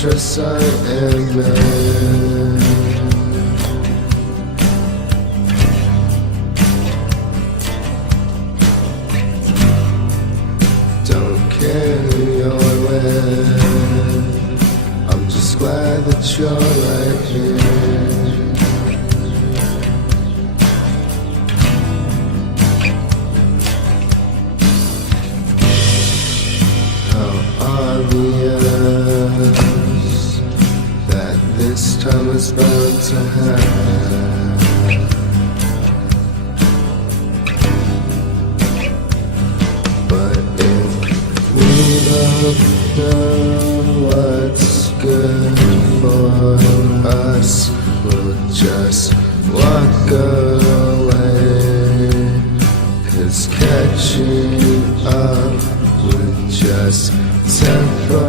dress I am in. Don't care your way, I'm just glad that you're right here. Obvious that this time is bound to happen. But if we both know what's good for us, we'll just walk away. 'Cause catching up with just tempo